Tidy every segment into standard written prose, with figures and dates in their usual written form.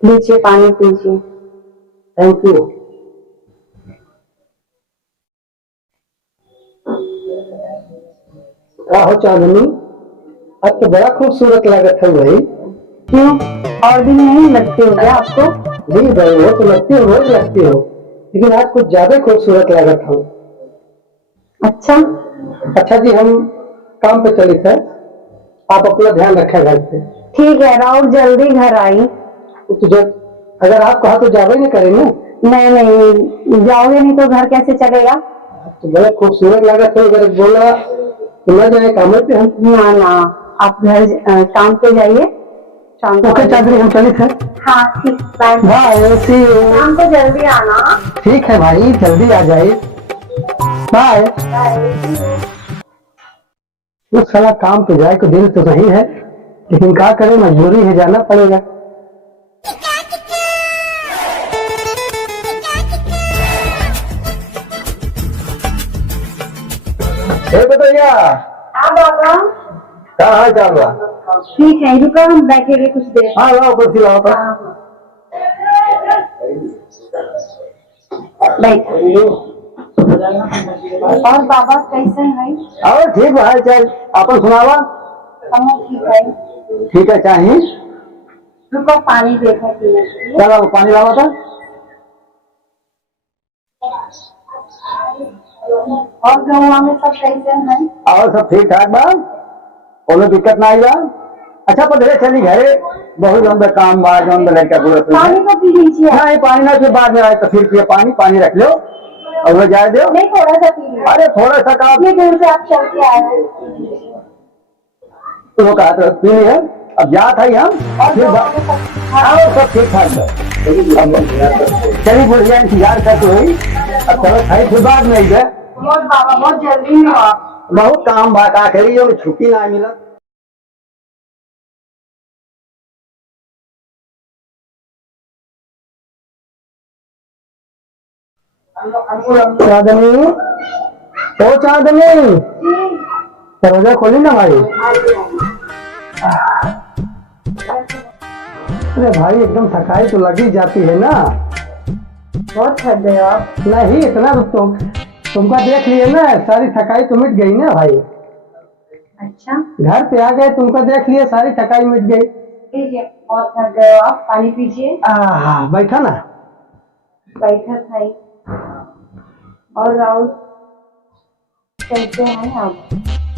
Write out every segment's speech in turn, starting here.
लीजिए पानी पीजिए। Thank you. क्या हो चांदनी, अब तो बड़ा खूबसूरत लागत है भाई। क्यों, और दिन नहीं लगती हो क्या आपको? नहीं भाई, वो तो लगती हो, रोज लगती हो, लेकिन आज कुछ ज्यादा खूबसूरत लागत हो। अच्छा। अच्छा जी, हम काम पे चले थे, आप अपना ध्यान रखें घर पे। ठीक है, राउत जल्दी घर आई। तो जब अगर आप कहा तो जावे नहीं करेंगे। नहीं नहीं, जाओगे नहीं तो घर कैसे चलेगा? तो बड़ा खूबसूरत लागत है, अगर बोला तो न जाए काम पे हम। ना ना, आप घर काम पे जाइए, शाम को। ओके चांदनी, हम चले थे। हाँ ठीक, बाय। शाम को जल्दी आना। ठीक है भाई, जल्दी आ जाए। बाय। वो साला काम पे जाए को दिल तो नहीं है, लेकिन क्या करें, मजबूरी है, जाना पड़ेगा। भैया, हाँ बाबा। क्या हाल चाल बा? ठीक है, रुको हम बैठेंगे कुछ देर। हाँ लाओ कुर्सी लाओ तो। और बाबा कैसे हैं? और ठीक बा, हाल चाल अपन सुनावा। हम ठीक है। ठीक है, चाहिए रुको पानी देखा पीने के लिए। चलो पानी लावा था। और गाँव में सब कैसे हैं? और सब ठीक ठाक बा, कोनो दिक्कत ना आई बा। अच्छा पधरे चली घरे, बहुत जौन काम बा, जौन लड़का पूरा पानी को पी लीजिए। नहीं, पानी ना के बाद में आए तो फिर पिए पानी, पानी रख लो और वो जाए दो। नहीं, थोड़ा सा पी लीजिए। अरे थोड़ा सा का इतनी दूर से आप चल के आए हैं। तो कहा तो पी लिया, अब जात है हम फिर आओ, सब ठीक ठाक है। चलिए बढ़िया, इंतजार करते हुई अब चलो खाई, फिर बाद में आई जाए। बहुत बाबा, बहुत जल्दी में हो आप। बहुत काम बात आखिरी जो छुट्टी ना मिला। चांदनी, ओ चांदनी, दरवाजा खोली ना भाई। अरे भाई, एकदम थकाई तो लगी जाती है ना। बहुत थक गए आप। नहीं इतना तो तुमको देख लिए ना, सारी थकाई तो मिट गई ना भाई। अच्छा, घर पे आ गए, तुमको देख लिए, सारी थकाई मिट गई। लीजिए, बहुत थक गए हो आप, पानी पीजिए। बैठा ना। बैठा था ही। और राहुल कैसे हैं आप?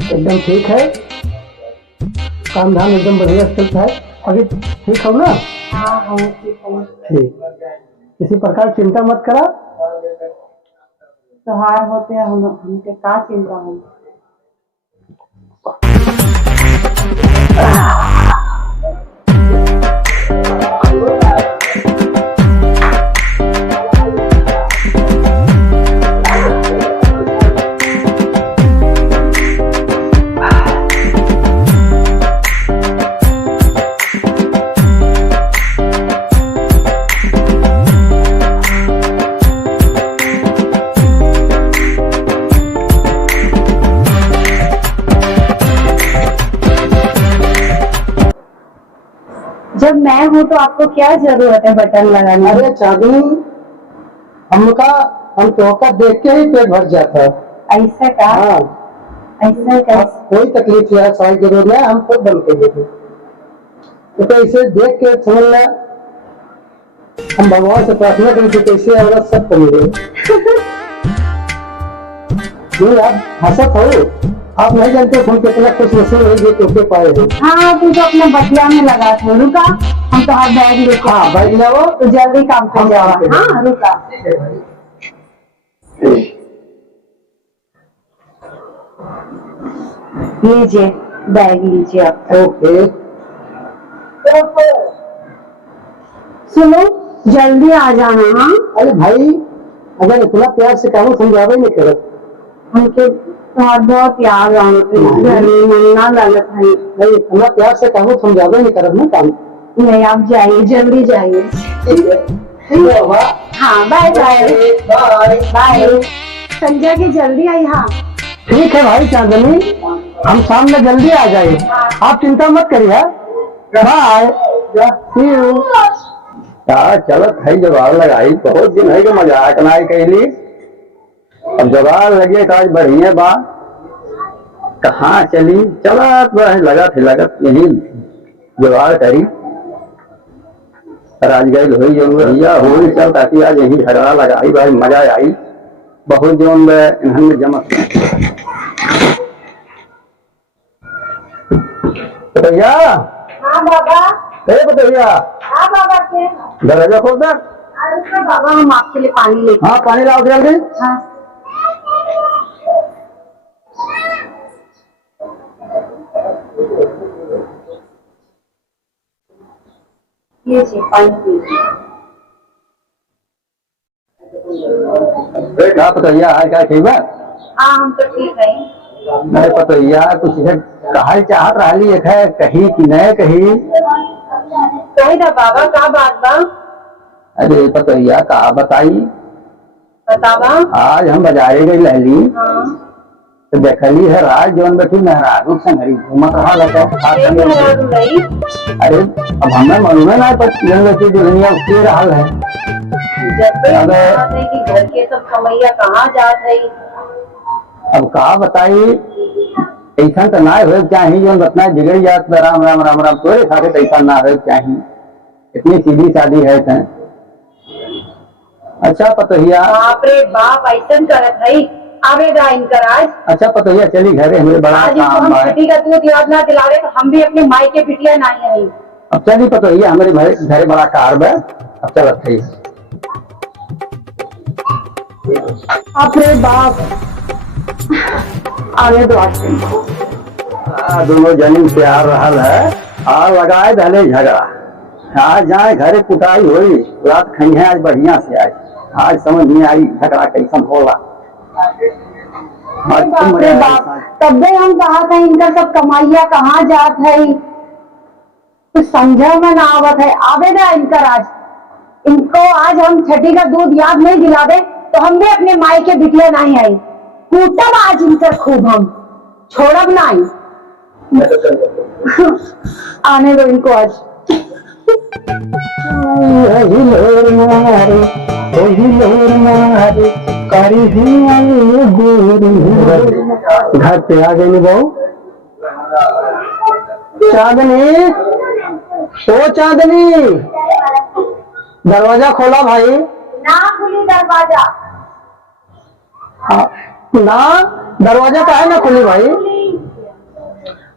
एकदम ठीक है, काम धाम एकदम बढ़िया चलता है। अभी ठीक हो ना? हाँ हाँ ठीक है। ठीक, किसी प्रकार चिंता मत करा। त्योहार होते हैं, हमके का चिंता है। जब मैं हूँ तो आपको क्या जरूरत है बटन लगाने? अरे चांदनी, हम तो देख के ही पेट भर जाता है। ऐसा का? हाँ, ऐसा का? कोई तकलीफ या सहाय जरूर नहीं, हम खुद बन के देते। तो इसे देख के समझना, हम भगवान से प्रार्थना करें कि कैसे औरत सबको मिले। नहीं आप हंसत हो, आप नहीं जानते हम कितना खुश नसीब है जो तोहफे पाए हैं। हाँ, तू तो अपने बटिया में लगा था। रुका, हम तो हाथ बैग लेके। हाँ बैग ले वो, तो जल्दी काम पे जाओ। हाँ रुका। लीजिए बैग, लीजिए आप। ओके। सुनो, जल्दी आ जाना। हाँ, अरे भाई, अगर इतना प्यार से कहूँ समझावे नहीं करत। हमके बहुत याद घर में महीना लगत है। नहीं, इतना प्यार से कहूँ समझावे नहीं करत ना काम। नहीं, आप जाइए, जल्दी जाइए। ठीक है बाबा। हाँ bye bye. Bye bye. Sanjay की जल्दी आई। हाँ ठीक है भाई चांदनी, हम शाम में जल्दी आ जाए, आप चिंता मत करिए। Bye, see you. चलत है जुगाड़ लगाई, बहुत दिन है कि मजाक नहीं कैली। अब जुगाड़ लगे तो आज बढ़िया बा। कहाँ चली चलत लगत यही जुगाड़ करी। आज गई हुई जो भैया हो चल ताकि आज यही झगड़ा लगाई भाई, मजा आई बहुत जो जमा। भैया हाँ बाबा। भैया हाँ बाबा के दरवाजा खोल दे। बाबा हम आपके लिए पानी लेके। हाँ पानी लाओ जल्दी। हाँ ये जी पानी दीजिए। भैया है क्या ठीक है? हाँ हम तो ठीक है। नहीं पतैया कुछ कहा चाहत रही है कहीं कि नहीं कहीं? कही ना बाबा का बात बा? अरे पतैया का बताई। बतावा। आज हम बाजारे गई लहली। हाँ। तो देखली है राज जौन बैठी मेहरारू संगरी घूमत रहा लगा। अरे अब हमें मालूम है ना दुनिया के रहा है। जब कि घर के सब कमैया कहाँ जात है। अब कहा बताई ऐसा तो ना हो चाहिए जो बतना बिगड़ जात राम राम राम राम तोरे खाते ऐसा ना हो चाहिए। इतनी सीधी शादी है तो। अच्छा पतोहिया। बाप रे बाप ऐसा करत है आवेगा इनकर आज। अच्छा पतोहिया चली घरे हमारे बड़ा काम है। बेटी का दूध याद ना दिलावे तो हम भी अपने माई के बिटिया नहीं है। अब चली पतोहिया हमारे घरे बड़ा कार है। अब चलत है। बाप रे बाप आगे दो दोनों जनी प्यार रहा है आ लगाए धले झगड़ा। आज जाए घरे कुटाई हुई रात खई है आज बढ़िया से। आज समझ में आई झगड़ा कैसन होला। बाप रे बाप तब हम कहा था इनका सब कमाइया कहाँ जात है कुछ समझा में ना आवत है। आवेगा इनकर आज इनको आज हम छठी का दूध याद नहीं दिलावे तो हम भी अपने माई के बिटिया नहीं आई। कूटब आज इनकर खूब हम छोड़ब नहीं। आने दो इनको आज। घर पे आ गई बहू। चांदनी ओ चांदनी दरवाजा खोला भाई। ना खुली दरवाजा। ना दरवाजा का है ना खुली भाई।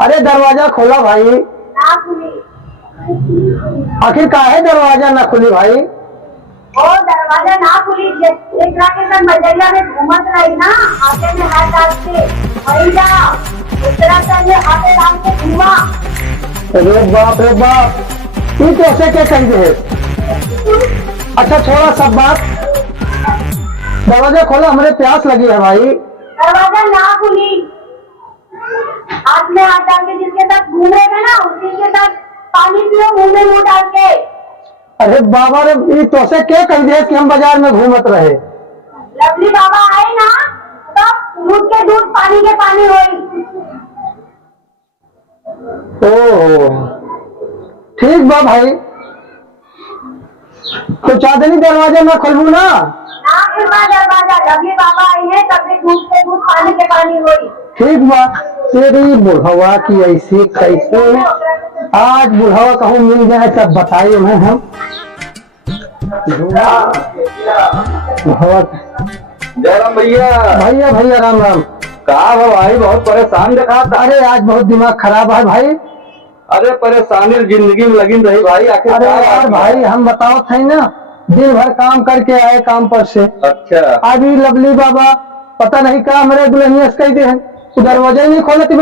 अरे दरवाजा खोला भाई। ना खुली। आखिर का है दरवाजा ना खुली भाई? वो दरवाजा ना खुली जितना के साथ मजरिया में घूमत रही ना हाथे में हाथ डाल के वही जा उतना से हाथे डाल के घूमा। अरे बाप रे बाप तू कैसे क्या कही है? अच्छा छोड़ा सब बात। दरवाजा खोला हमारे प्यास लगी है भाई। दरवाजा ना खुली हाथ में हाथ डाल के जिसके साथ घूमेगा ना उसी के साथ पानी पियो मुंह में मुंह डाल के। अरे बाबा रे ये तो से क्या कह दिया कि हम बाजार में घूमत रहे। लवली बाबा आए ना तब दूध के दूध पानी के पानी होई। ओ ठीक बा भाई। तो चांदनी दरवाजा ना खोलू ना। खुलवा दरवाजा लवली बाबा आई है तब दूध के दूध पानी के पानी होई। ठीक बा। तेरी बुढ़वा की ऐसी कैसे आज बुढ़ावा कहूँ मिल जाए सब बताइए मैं हम। जयराम भैया। भैया भैया राम राम। कहा भाई बहुत परेशान दिखा था। अरे आज बहुत दिमाग खराब है भाई। अरे परेशानी जिंदगी में लगी रही भाई आखिर। अरे यार भाई हम बताओ थे ना दिन भर काम करके आए काम पर से। अच्छा अभी लवली बाबा पता नहीं क्या मेरे दुल्हनिया कह दे हैं दरवाजा ही नहीं खोले थी।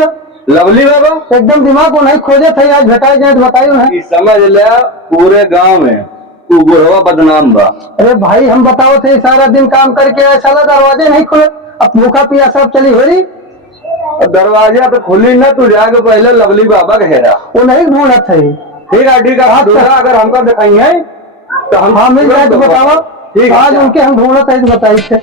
लवली बाबा एकदम दिमाग को नहीं खोजे थे आज भेटाई जाए तो बताइयो ना। समझ लिया पूरे गांव में तू बुढ़वा बदनाम बा। अरे भाई हम बताओ थे सारा दिन काम करके आए साला दरवाजे नहीं खोले। अब भूखा पिया सब चली हो रही। दरवाजा तो खुली ना तू जाके पहले लवली बाबा का हेरा। वो नहीं ढूंढा थे। ठीक है दूसरा अगर हमको दिखाई तो हम हाँ मिल जाए तो बताओ। ठीक है आज उनके हम ढूंढा था तो बताइए थे।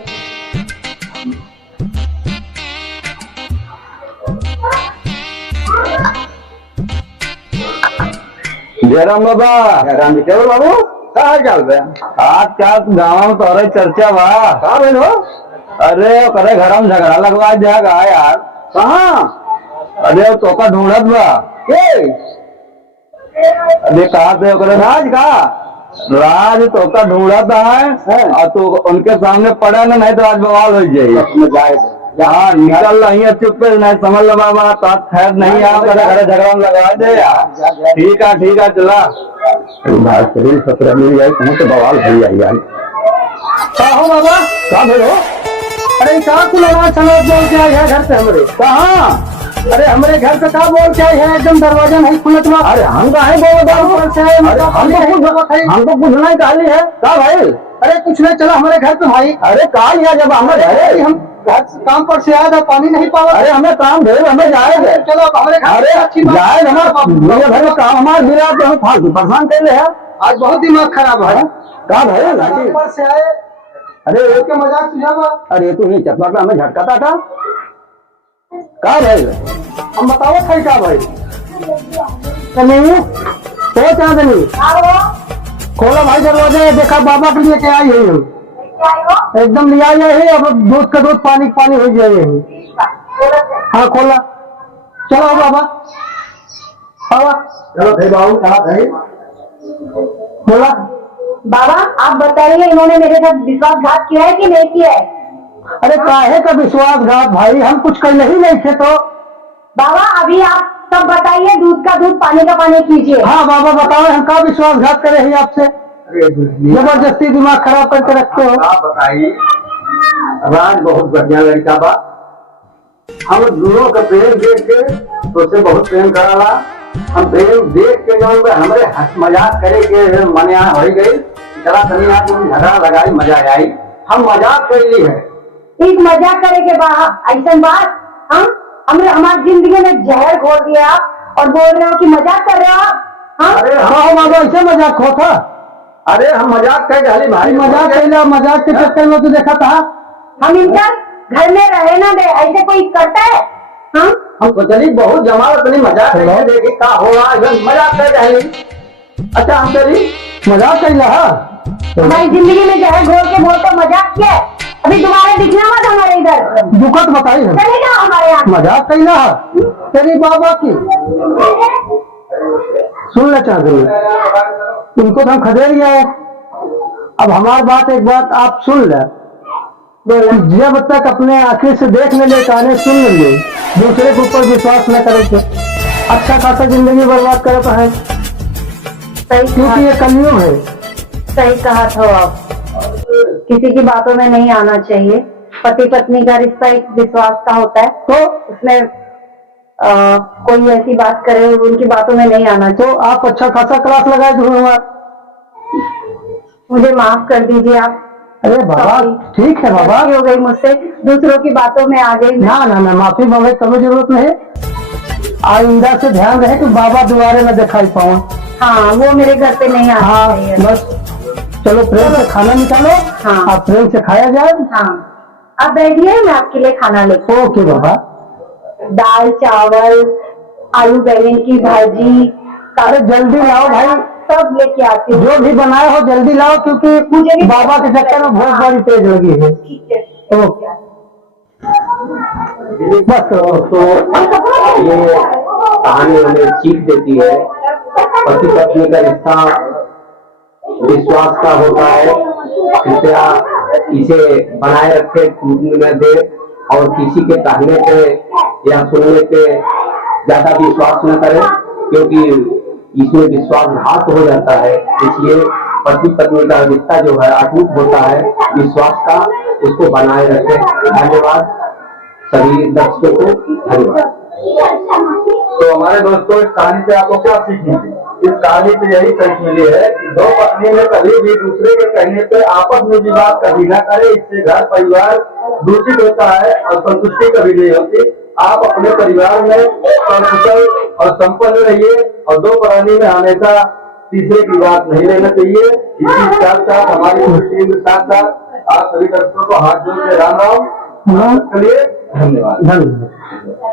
जयराम बाबा। राम जी केवल बाबू का हाल चाल बे? आज क्या गाँव में तोरे चर्चा बा? का भेल हो? अरे करे घर में झगड़ा लगवा जाएगा यार। कहाँ? अरे तो का ढूंढत बा। के? अरे कहा थे ओकरे राज का? राज तो का ढूंढत है और तो उनके सामने पड़ा ना, नहीं तो आज बवाल हो जाए। उसमें जाए दे। हाँ निकल रही है चुप्पे, नहीं समझ लो बाबा तो खैर नहीं आप घरे झगड़ा में लगवा दे यार। ठीक है चला। शरीर सत्रह मिल जाए कहीं तो बवाल हो जाए यार। का हो बाबा? का भेल हो? अरे कहा तू लगा चलो बोल के आई है घर से हमरे? कहाँ? अरे हमरे घर से कहा बोल के आई है, एकदम दरवाजा नहीं खुलत बा। अरे हम कहे बोल बाबू? हमको कुछ नहीं कहली है का भाई? अरे कुछ नहीं, चला हमारे घर पे भाई। अरे का लिया जब हमें अरे हम घर से काम पर से आया था, पानी नहीं पावा। अरे हमें काम भेज हमें जाएगा। चलो अब हमारे घर अरे पे अच्छी बात जाए हमारे घर में काम हमारे गिरा तो हम फालतू परेशान कर ले है। आज बहुत दिमाग खराब है। का भाई? काम पर से आए, अरे के मजाक सुझावा। अरे तू ही चप्पा पे हमें झटकाता था का भाई? हम बताओ थे क्या भाई? नहीं तो चांदनी खोला भाई दरवाजा, देखा बाबा के लिए क्या आई है हम। एकदम लिया है, अब दूध का दूध पानी पानी हो जाए। हाँ खोला, चलो बाबा। बाबा चलो भाई बाबू कहा भाई? बोला बाबा आप बताइए, इन्होंने मेरे साथ विश्वासघात किया है कि नहीं किया है? अरे काहे का विश्वासघात भाई, हम कुछ कहने ही नहीं थे तो। बाबा अभी आप सब बताइए, दूध का दूध पानी का पानी कीजिए। हाँ बाबा बताओ, हम का विश्वासघात करे ही आपसे? जबरदस्ती दिमाग खराब करके रखते हो। आप बताइए, राज बहुत बढ़िया लड़का बा, हम दोनों का प्रेम देख के तो उसे बहुत प्रेम कराला। हम प्रेम देख के जो हमारे हंस मजाक करे के मन यहाँ हो गई, चला तनी आप झगड़ा लगाई मजा आई, हम मजाक कर ली है। एक मजाक करे के बाद ऐसा बात हमने हमारी जिंदगी में जहर घोल दिया आप, और बोल रहे हो कि मजाक कर रहे हो आप? अरे हाँ बाबा ऐसे मजाक हो था? अरे हम मजाक कर डाली भाई, मजाक कैला, मजाक के चक्कर में तो देखा था। हम इनका घर में रहे ना दे, ऐसे कोई करता है? हाँ हम सोचली बहुत जमाल अपनी मजाक करके देखी का होगा, मजाक कर डाली। अच्छा हम चली मजाक कैला? हमारी जिंदगी में जहर घोल के बोलते मजाक किया है। अभी दोबारा दिखना मत हमारे इधर, दुखत बताई है। चले जाओ हमारे यहाँ। मजाक कैला तेरी बाबा की? सुन ले चाहते इनको तो हम खदेड़ गया है। अब हमारी बात एक बात आप सुन ले, जब तक अपने आंखें से देख ले, काने सुन ले, दूसरे के ऊपर विश्वास न करे तो अच्छा खासा जिंदगी बर्बाद करता है, क्योंकि ये कलयुग है। सही कहा था आप, किसी की बातों में नहीं आना चाहिए। पति पत्नी का रिश्ता एक विश्वास का होता है, तो उसमें कोई ऐसी बात करे उनकी बातों में नहीं आना चाहिए। तो आप अच्छा खासा क्लास लगाए थे। मुझे माफ कर दीजिए आप। अरे बाबा ठीक है बाबा, गलती हो गई मुझसे, दूसरों की बातों में आ गई। ना ना ना माफी मांगे कभी जरूरत नहीं। आइंदा से ध्यान रहे कि बाबा दोबारा न दिखाई पाऊँ। हाँ वो मेरे घर पे नहीं आना हाँ चाहिए। बस चलो प्रेम से खाना निकालो। हाँ। आप प्रेम से खाया जाए। हाँ आप बैठिए, मैं आपके लिए खाना लेती ओके बाबा। हूँ। दाल चावल, आलू बैंगन की भाजी, अरे जल्दी लाओ भाई, सब लेके आती हूँ। जो भी बनाए हो जल्दी लाओ, क्योंकि मुझे भी बाबा के चक्कर में बहुत बड़ी तेज लगी है। ठीक है। ओके बस तो ये कहानी हमें सीख देती है, पति पत्नी का रिश्ता विश्वास का होता है, कृपया इसे बनाए रखे, टूटने न दे, और किसी के कहने पे या सुनने पे ज्यादा विश्वास न करें, क्योंकि इसमें विश्वासघात हो जाता है। इसलिए पति पत्नी का रिश्ता जो है अटूट होता है, विश्वास का, उसको बनाए रखें। धन्यवाद सभी दर्शकों को, धन्यवाद। तो हमारे दोस्तों, इस कहानी से आपको क्या सीख मिली? इस कहानी से यही सीख मिली है कि दो पत्नी में कभी भी दूसरे के कहने पे आपस में विवाद कभी ना करे, इससे घर परिवार दूषित होता है और संतुष्टि कभी नहीं होती। आप अपने परिवार में सकुशल और संपन्न रहिए, और दो प्राणी में हमेशा तीसरे की बात नहीं लेना चाहिए। इसी के साथ साथ हमारी दृष्टि के साथ साथ आप सभी दर्शकों को हाथ जोड़ के राम राम, चलिए धन्यवाद। धन्यवाद।